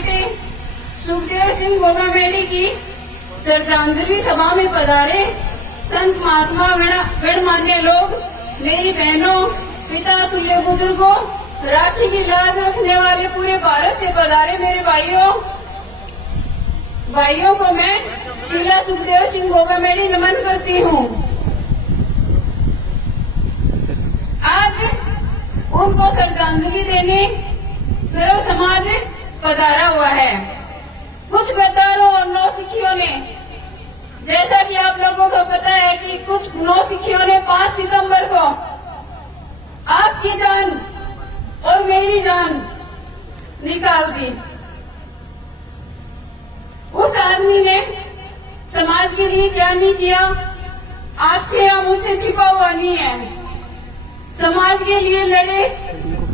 बेटे सुखदेव सिंह गोगामेडी की श्रद्धांजलि सभा में पधारे संत महात्मा गणमान्य लोग, मेरी बहनों, पिता तुल्य बुजुर्गों, राखी की लाज रखने वाले पूरे भारत से पधारे मेरे भाइयों को मैं शीला सुखदेव सिंह गोगामेडी नमन करती हूँ। आज उनको श्रद्धांजलि देने सर्व समाज पधारा हुआ है। कुछ गद्दारों और नौसिखियों ने, जैसा कि आप लोगों को पता है कि कुछ नौसिखियों ने 5 सितंबर को आपकी जान और मेरी जान निकाल दी। उस आदमी ने समाज के लिए क्या नहीं किया, आपसे या मुझसे छिपा हुआ नहीं है। समाज के लिए लड़े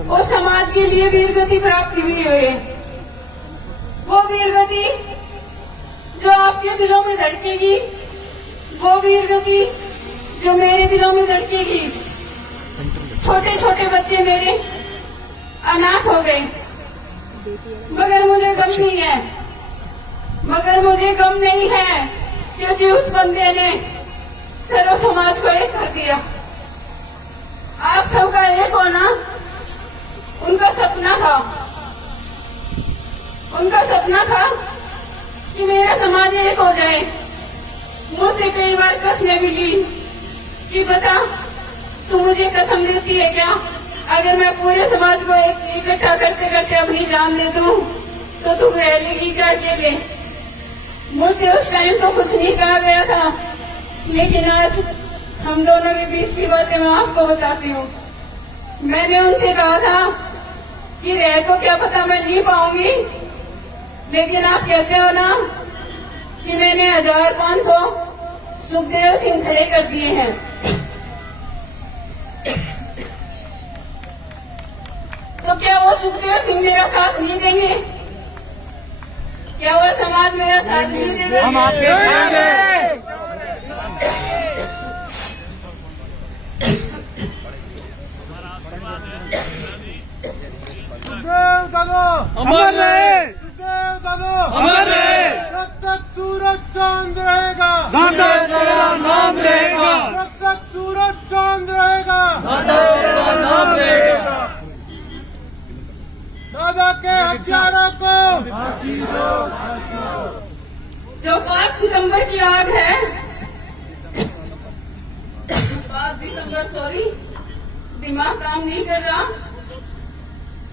और समाज के लिए वीरगति प्राप्त हुई है। वो वीरगति जो आपके दिलों में धड़केगी, वो वीरगति जो मेरे दिलों में धड़केगी। छोटे छोटे बच्चे मेरे अनाथ हो गए, मगर मुझे गम नहीं है, क्योंकि उस बंदे ने सर्व समाज को एक कर दिया। आप सबका एक होना उनका सपना था कि मेरा समाज एक हो जाए। मुझसे कई बार कसमें भी ली कि बता तू मुझे कसम देती है क्या, अगर मैं पूरे समाज को इकट्ठा करते करते अपनी जान दे दूं तो तू रह लेगी क्या अकेले। मुझसे उस टाइम तो कुछ नहीं कहा गया था, लेकिन आज हम दोनों के बीच की बातें मैं आपको बताती हूँ। मैंने उनसे कहा था कि रह तो क्या पता मैं नहीं पाऊंगी, लेकिन आप कहते हो ना कि मैंने 1500 सुखदेव सिंह खड़े कर दिए हैं, तो क्या वो सुखदेव सिंह मेरा साथ नहीं देंगे? क्या वो समाज मेरा साथ नहीं देगा? हम आपके अमर रहे, अमर रहे, जब तक सूरज चांद रहेगा, तेरा नाम रहेगा, जब तक सूरज चांद रहेगा, तेरा नाम रहेगा। दादा के हथियारों को जो 5 सितंबर की आग है, 5 दिसंबर, सॉरी दिमाग काम नहीं कर रहा,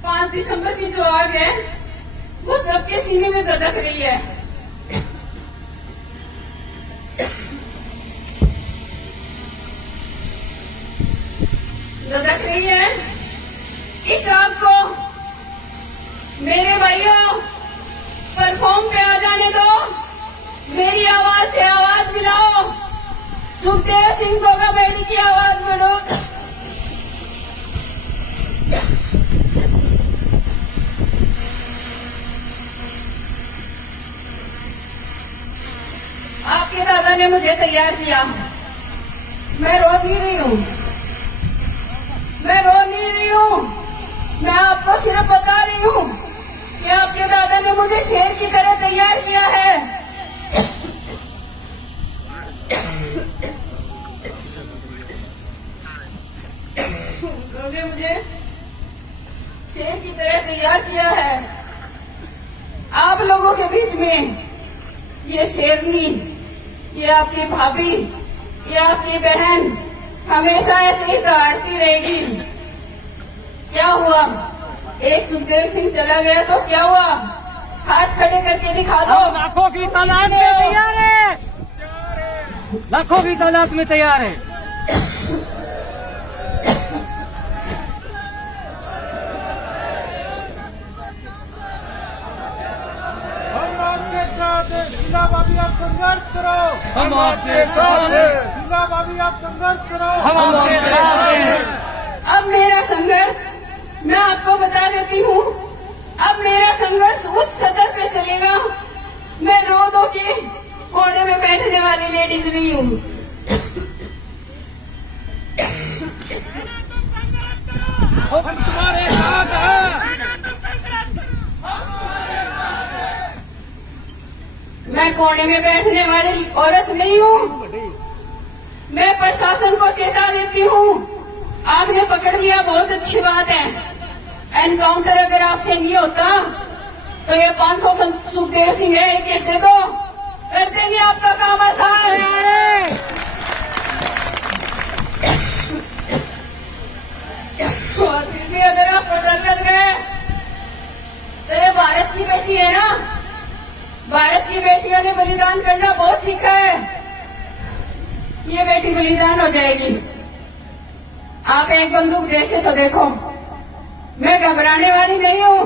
5 दिसंबर की जो आग है वो सबके सीने में धधक रही है। धधक रही है। इस आग को मेरे भाइयों प्लेटफॉर्म पे आ जाने दो, मेरी आवाज से आवाज मिलाओ, सुखदेव सिंह गोगामेडी की आवाज बनो। आपके दादा ने मुझे तैयार किया, मैं रो नहीं रही हूँ, मैं आपको सिर्फ बता रही हूँ कि आपके दादा ने मुझे शेर की तरह तैयार किया है। उन्होंने मुझे शेर की तरह तैयार किया है। आप लोगों के बीच में ये शेरनी, ये आपकी भाभी, ये आपकी बहन हमेशा ऐसे ही दहाड़ती रहेगी। क्या हुआ? एक सुखदेव सिंह चला गया तो क्या हुआ? हाथ खड़े करके दिखा दो। लाखों की तादाद में तैयार है, लाखों की तादाद में तैयार है। हम आपके साथ हैं, शीला भाभी आप संघर्ष करो, हम आपके साथ हैं, शीला भाभी आप संघर्ष करो, हम आपके साथ हैं। अब मेरा संघर्ष मैं आपको बता देती हूँ, अब मेरा संघर्ष उस सतर पे चलेगा। मैं रोडों के कोने में बैठने वाली लेडीज नहीं हूँ। हम तुम्हारे साथ हैं, कोने में बैठने वाली औरत नहीं हूँ। मैं प्रशासन को चेता देती हूँ, आपने पकड़ लिया, बहुत अच्छी बात है। एनकाउंटर अगर आपसे नहीं होता तो ये 500 सुखदेव सिंह है, एक दे दो, कर देंगे आपका काम आसान। और फिर भी अगर आप पकड़ कर गए तो ये भारत की बेटी है ना, भारत की बेटियों ने बलिदान करना बहुत सीखा है। ये बेटी बलिदान हो जाएगी। आप एक बंदूक देखे तो देखो, मैं घबराने वाली नहीं हूँ,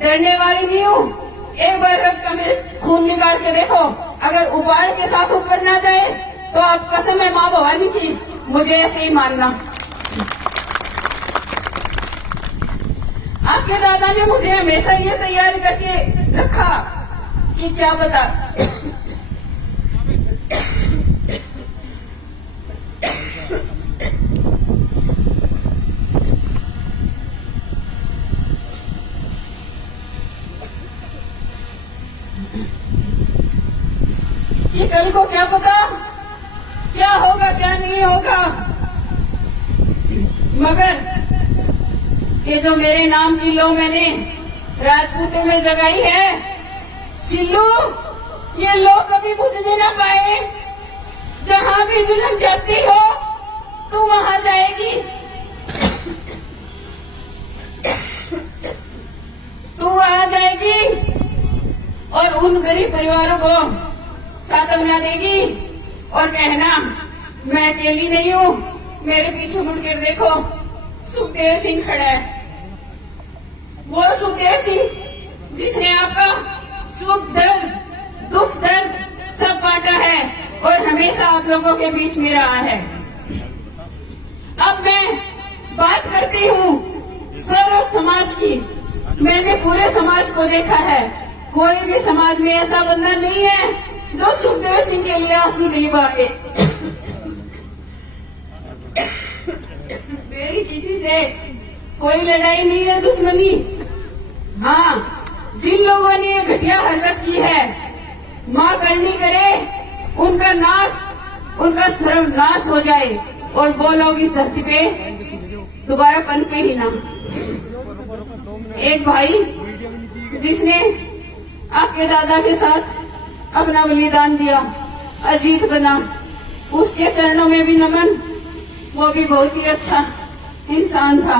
डरने वाली नहीं हूँ। एक बार रक्त का खून निकाल के देखो, अगर उबाल के साथ ऊपर ना जाए तो आप कसम है माँ भवानी की, मुझे ऐसे ही मानना। आपके दादा ने मुझे हमेशा ये तैयार करके रखा कि क्या पता कि कल को क्या पता क्या होगा क्या नहीं होगा, मगर ये जो मेरे नाम की लो मैंने राजपूतों में जगाई है, सिल्लू, ये लो कभी बुझने ना पाए। जहां भी जुल्म जाती हो तू वहां जाएगी, तू वहां जाएगी और उन गरीब परिवारों को सांत्वना देगी और कहना मैं अकेली नहीं हूँ, मेरे पीछे मुड़कर देखो सुखदेव सिंह खड़ा है। वो सुखदेव सिंह जिसने आपका सुख दर्द दुख दर्द सब बांटा है और हमेशा आप लोगों के बीच में रहा है। अब मैं बात करती हूँ सर्व समाज की। मैंने पूरे समाज को देखा है, कोई भी समाज में ऐसा बंदा नहीं है जो सुखदेव सिंह के लिए आंसू नहीं बहाए। मेरी किसी से कोई लड़ाई नहीं है, दुश्मनी। हाँ, जिन लोगों ने ये घटिया हरकत की है, माँ करनी करे उनका नाश, उनका सर्वनाश हो जाए और वो लोग इस धरती पे दोबारा पनपे ही ना। एक भाई जिसने आपके दादा के साथ अपना बलिदान दिया, अजीत बना, उसके चरणों में भी नमन। वो भी बहुत ही अच्छा इंसान था।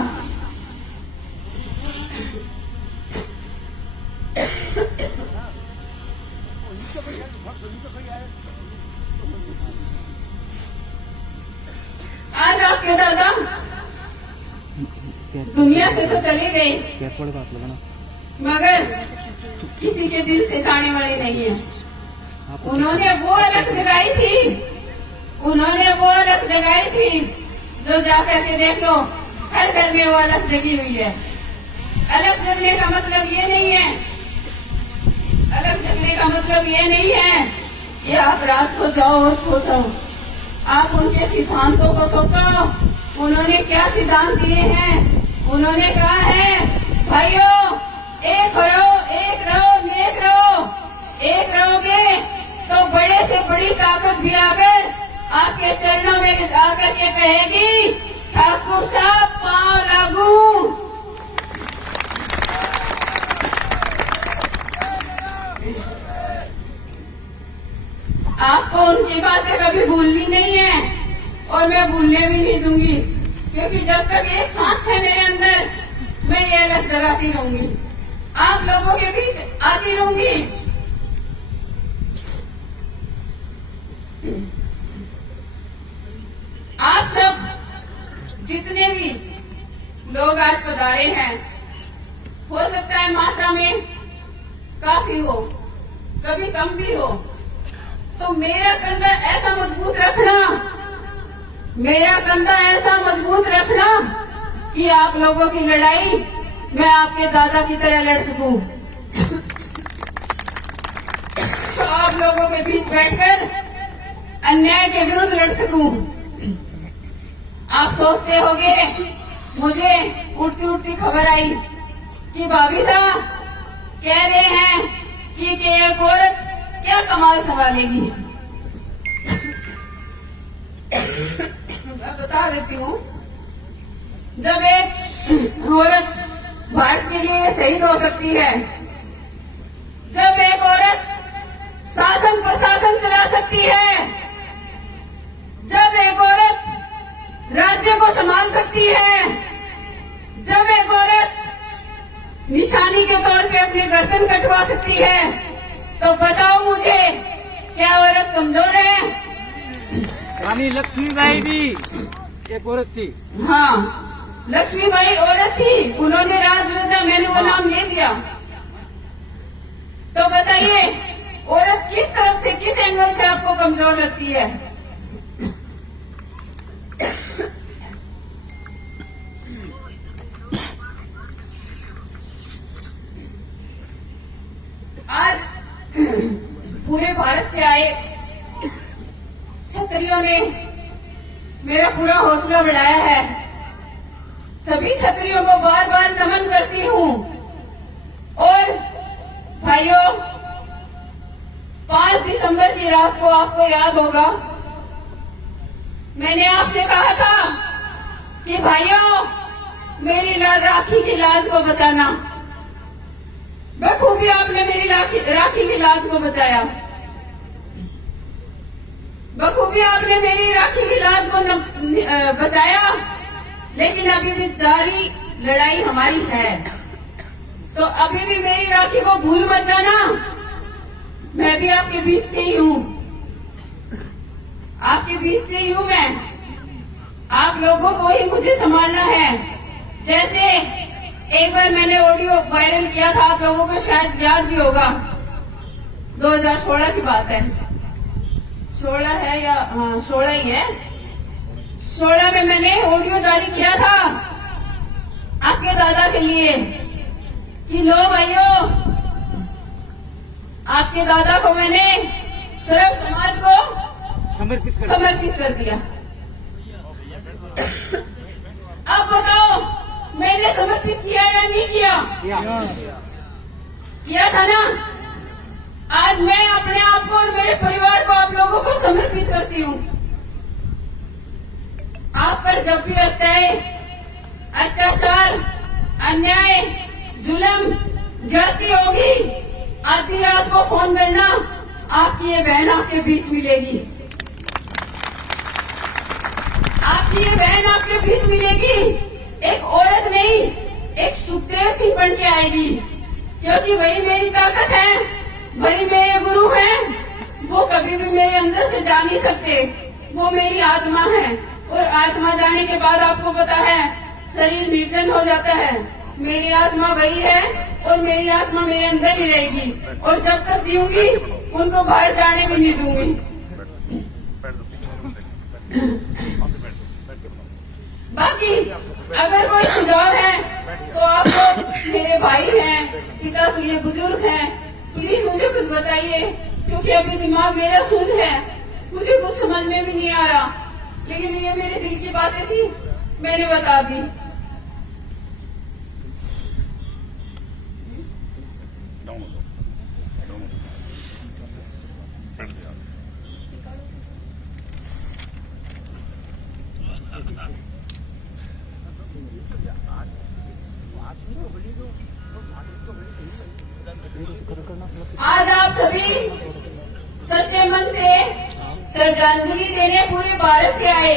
आज आपके दादा दुनिया से तो चले गए, मगर किसी के दिल से जाने वाले नहीं है। उन्होंने वो अलग जगाई थी, उन्होंने वो अलग जगाई थी जो जाकर के देख लो हर घर में वो अलग जगी हुई है। अलग जगने का मतलब ये नहीं है, अलग जगने का मतलब ये नहीं है कि आप रात को जाओ और सोचो। आप उनके सिद्धांतों को सोचो, उन्होंने क्या सिद्धांत दिए हैं। उन्होंने कहा है भाइयों, एक रहो, एक रहो, नेक रहो। एक रहोगे तो बड़े से बड़ी ताकत भी आकर आपके चरणों में आकर के कहेगी ठाकुर साहब पांव लागू। आपको उनकी बातें कभी भूलनी नहीं है और मैं भूलने भी नहीं दूंगी, क्योंकि जब तक ये सांस है मेरे अंदर मैं ये अलग जगाती रहूंगी, आप लोगों के बीच आती रहूंगी। आप सब जितने भी लोग आज पधारे हैं, हो सकता है मात्रा में काफी हो, कभी कम भी हो, तो मेरा कंधा ऐसा मजबूत रखना, मेरा कंधा ऐसा मजबूत रखना कि आप लोगों की लड़ाई मैं आपके दादा की तरह लड़ सकूं। तो आप लोगों के बीच बैठकर अन्याय के विरुद्ध लड़ सकूं। आप सोचते होंगे, मुझे उड़ती उड़ती खबर आई कि भाभी साहब कह रहे हैं कि एक औरत क्या कमाल संभालेगी। मैं बता देती हूँ, जब एक औरत भारत के लिए शहीद हो सकती है, जब एक औरत शासन प्रशासन चला सकती है, जब एक औरत राज्य को संभाल सकती है, जब एक औरत निशानी के तौर पे अपनी गर्दन कटवा सकती है, तो बताओ मुझे, क्या औरत कमजोर है? रानी लक्ष्मीबाई भी एक औरत थी। हाँ, लक्ष्मीबाई औरत थी, उन्होंने राजरजा, मैंने वो नाम ले दिया। तो बताइए, औरत किस तरफ से, किस एंगल से आपको कमजोर लगती है? आज पूरे भारत से आए क्षत्रियों ने मेरा पूरा हौसला बढ़ाया है। सभी क्षत्रियों को बार बार नमन करती हूँ। और भाइयों, 5 दिसंबर की रात को आपको याद होगा, मैंने आपसे कहा था कि भाइयों, मेरी राखी की लाज को बचाना। बखूबी आपने मेरी राखी की लाज को बचाया। बखूबी आपने मेरी राखी की लाज को बचाया, लेकिन अभी भी जारी लड़ाई हमारी है। तो अभी भी मेरी राखी को भूल मत जाना। मैं भी आपके बीच से ही हूँ, आपके बीच से ही हूँ मैं। आप लोगों को ही मुझे संभालना है। जैसे एक बार मैंने ऑडियो वायरल किया था, आप लोगों को शायद याद भी होगा, 2016 की बात है, 16 है या 16 ही है। 16 में मैंने ऑडियो जारी किया था आपके दादा के लिए कि लो भाइयों, आपके दादा को मैंने सिर्फ समाज को समर्पित कर दिया। अब बताओ, मैंने समर्पित किया या नहीं किया? किया था ना। आज मैं अपने आप को और मेरे परिवार को आप लोगों को समर्पित करती हूँ। आप पर जब भी अत्याचार, अन्याय, जुल्म, जाति होगी, आधी रात को फोन करना, आपकी ये बहन आपके बीच मिलेगी। आपकी ये बहन आपके बीच मिलेगी। एक औरत नहीं, एक सुखदेव सिंह बन के आएगी, क्योंकि वही मेरी ताकत है, वही मेरे गुरु हैं। वो कभी भी मेरे अंदर से जा नहीं सकते। वो मेरी आत्मा है, और आत्मा जाने के बाद आपको पता है, शरीर निर्जन हो जाता है। मेरी आत्मा वही है, और मेरी आत्मा मेरे अंदर ही रहेगी, और जब तक जीऊंगी उनको बाहर जाने भी नहीं दूंगी। बाकी अगर कोई सुझाव है तो आप लोग मेरे भाई हैं, पिता तुल्य बुजुर्ग हैं, प्लीज मुझे कुछ बताइए, क्योंकि अभी दिमाग मेरा सुन है, मुझे कुछ समझ में भी नहीं आ रहा। लेकिन ये मेरे दिल की बातें थी, मैंने बता दी। आज आप सभी सच्चे मन से श्रद्धांजलि देने पूरे भारत से आए।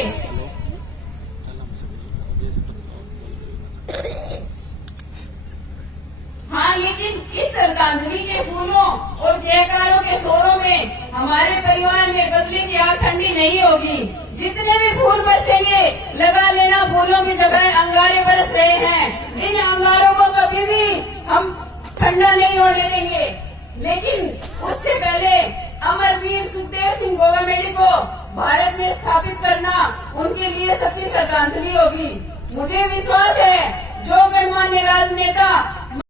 हाँ, लेकिन इस श्रद्धांजलि के फूलों और जयकारों के शोरों में हमारे परिवार में बदले की आग ठंडी नहीं होगी। जितने भी फूल बरसेंगे, लगा लेना, फूलों की जगह अंगारे बरस रहे हैं। इन अंगारों को कभी भी हम ठंडा नहीं होने देंगे। लेकिन उससे पहले अमरवीर सुखदेव सिंह गोगामेडी को भारत में स्थापित करना उनके लिए सच्ची श्रद्धांजलि होगी। मुझे विश्वास है, जो गणमान्य राजनेता